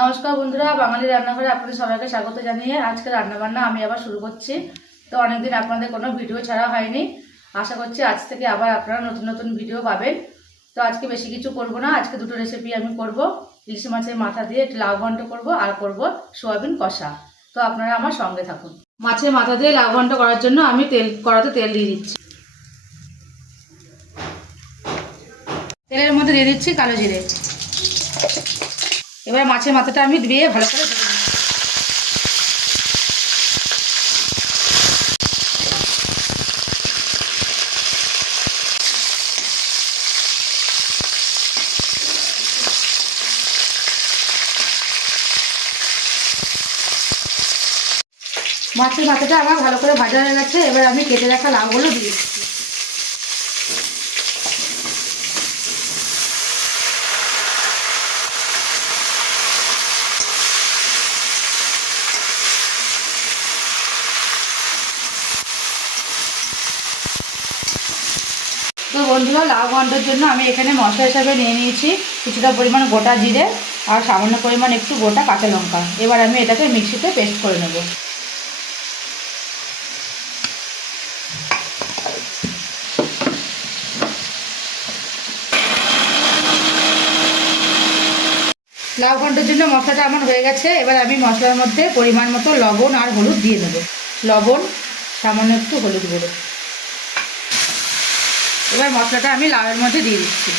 নমস্কার বন্ধুরা, বাঙালি রান্নাঘরে আপনাদের সবাইকে স্বাগত জানিয়ে আজকে রান্নাবান্না আমি আবার শুরু করছি। তো অনেকদিন আপনাদের কোনো ভিডিও ছাড়া হয়নি, আশা করছি আজ থেকে আবার আপনারা নতুন নতুন ভিডিও পাবেন। তো আজকে বেশি কিছু করব না, আজকে দুটো রেসিপি আমি করব। ইলিশ মাছের মাথা দিয়ে একটু লাউ ঘন্ট করব আর করব সোয়াবিন কষা। তো আপনারা আমার সঙ্গে থাকুন। মাছের মাথা দিয়ে লাউ ঘন্ট করার জন্য আমি কড়াতে তেল দিয়ে দিচ্ছি। তেলের মধ্যে দিয়ে দিচ্ছি কালো জিরে। এবার মাছের মাথাটা আমি দিয়ে ভালো করে ভেজে নিচ্ছি। মাছের মাথাটা আমার ভালো করে ভাজা হয়ে গেছে, এবার আমি কেটে রাখা লাউগুলো দিয়ে দিচ্ছি। তো বন্ধুরা, লাউ ঘন্টের জন্য আমি এখানে মশলা হিসাবে নিয়ে নিয়েছি কিছুটা পরিমাণ গোটা জিরে আর সামান্য পরিমাণ একটু গোটা কাঁচা লঙ্কা। এবার আমি এটাকে মিক্সিতে পেস্ট করে নেব। লাউ ঘন্টের জন্য মশলাটা আমার হয়ে গেছে, এবার আমি মশলার মধ্যে পরিমাণ মতো লবণ আর হলুদ দিয়ে নেব। লবণ, সামান্য একটু হলুদ গুঁড়ো। এবার মশলাটা আমি লাউয়ের মধ্যে দিয়ে দিচ্ছি।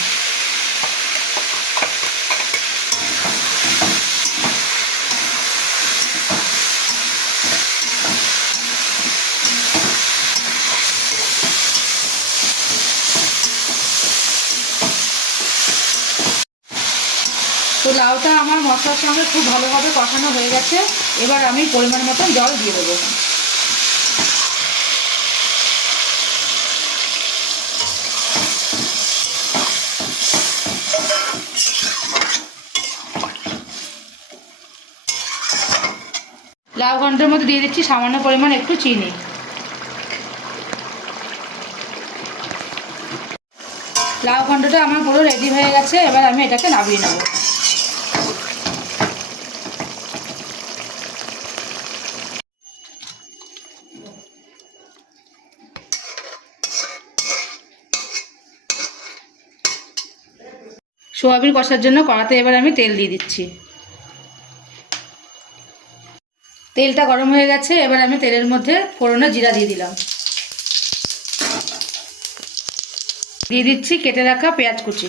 তো লাউটা আমার মশলার সঙ্গে খুব ভালোভাবে কষানো হয়ে গেছে, এবার আমি পরিমাণ মতন জল দিয়ে দেবো। লাউ ঘন্টের মধ্যে দিয়ে দিচ্ছি সামান্য পরিমাণ একটু চিনি। লাউ ঘন্টটা আমার পুরো রেডি হয়ে গেছে, এবার আমি এটাকে নামিয়ে নেব। সোয়াবিন কষার জন্য কড়াতে এবার আমি তেল দিয়ে দিচ্ছি। তেলটা গরম হয়ে গেছে, এবার আমি তেলের মধ্যে ফোড়নে জিরা দিয়ে দিলাম। দিয়ে দিচ্ছি কেটে রাখা পেঁয়াজ কুচি।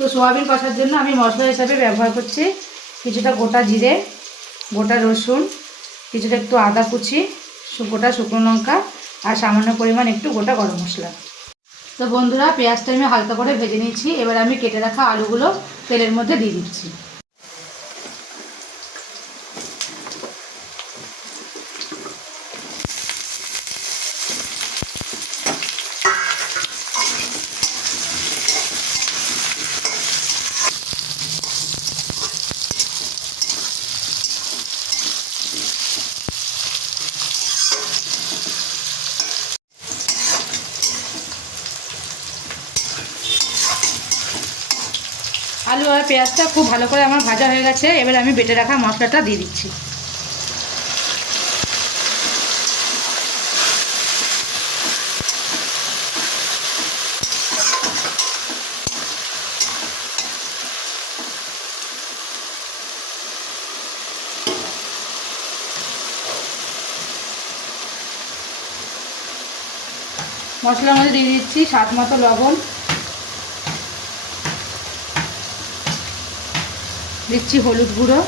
তো সোয়াবিন কষার জন্য আমি মশলা হিসাবে ব্যবহার করছি কিছুটা গোটা জিরে, গোটা রসুন, কিছুটা একটু আদা কুচি, গোটা শুকনো লঙ্কা আর সামান্য পরিমাণ একটু গোটা গরম মশলা। তো বন্ধুরা, পেঁয়াজটা আমি হালকা করে ভেজে নিয়েছি, এবার আমি কেটে রাখা আলুগুলো তেলের মধ্যে দিয়ে দিচ্ছি। আলু আর পেঁয়াজটা খুব ভালো করে আমার ভাজা হয়ে গেছে, এবার আমি বেটে রাখা মশলাটা দিয়ে দিচ্ছি। মশলার মধ্যে দিয়ে দিচ্ছি স্বাদ মতো লবণ, দিচ্ছি হলুদ গুঁড়ো,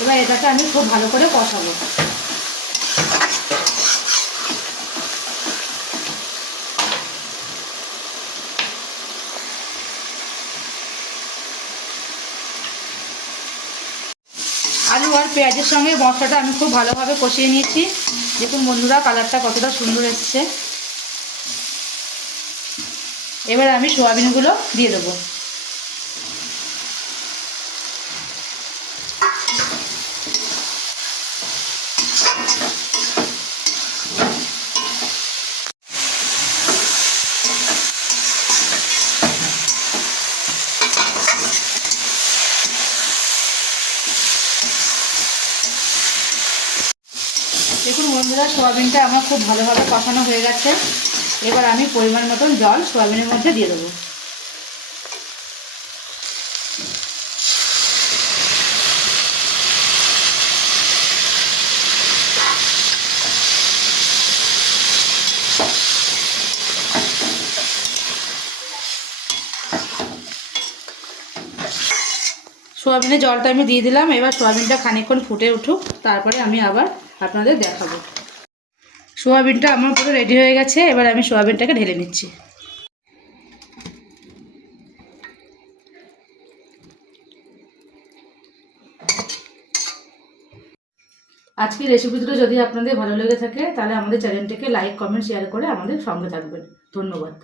এবার এটাকে আমি খুব ভালো করে কষাবো। আলু আর পেঁয়াজের সঙ্গে মশলাটা আমি খুব ভালোভাবে কষিয়ে নিয়েছি। দেখুন বন্ধুরা, কালারটা কতটা সুন্দর এসছে। এবার আমি সোয়াবিনগুলো দিয়ে দেবো। দেখুন বন্ধুরা, সোয়াবিনটা আমার খুব ভালোভাবে কষানো হয়ে গেছে। এবার আমি পরিমাণ মতন জল সোয়াবিনের মধ্যে দিয়ে দেবো। সোয়াবিনের জলটা আমি দিয়ে দিলাম। এবার সোয়াবিনটা খানিকক্ষণ ফুটে উঠুক, তারপরে আমি আবার আপনাদের দেখাবো। সোয়াবিনটা আমার পুরো রেডি হয়ে গেছে। এবার আমি সোয়াবিনটাকে ঢেলে নিচ্ছি। আজকের রেসিপি দুটো যদি আপনাদের ভালো লেগে থাকে তাহলে আমাদের চ্যানেলটিকে লাইক, কমেন্ট, শেয়ার করে আমাদের সঙ্গে থাকবেন। ধন্যবাদ।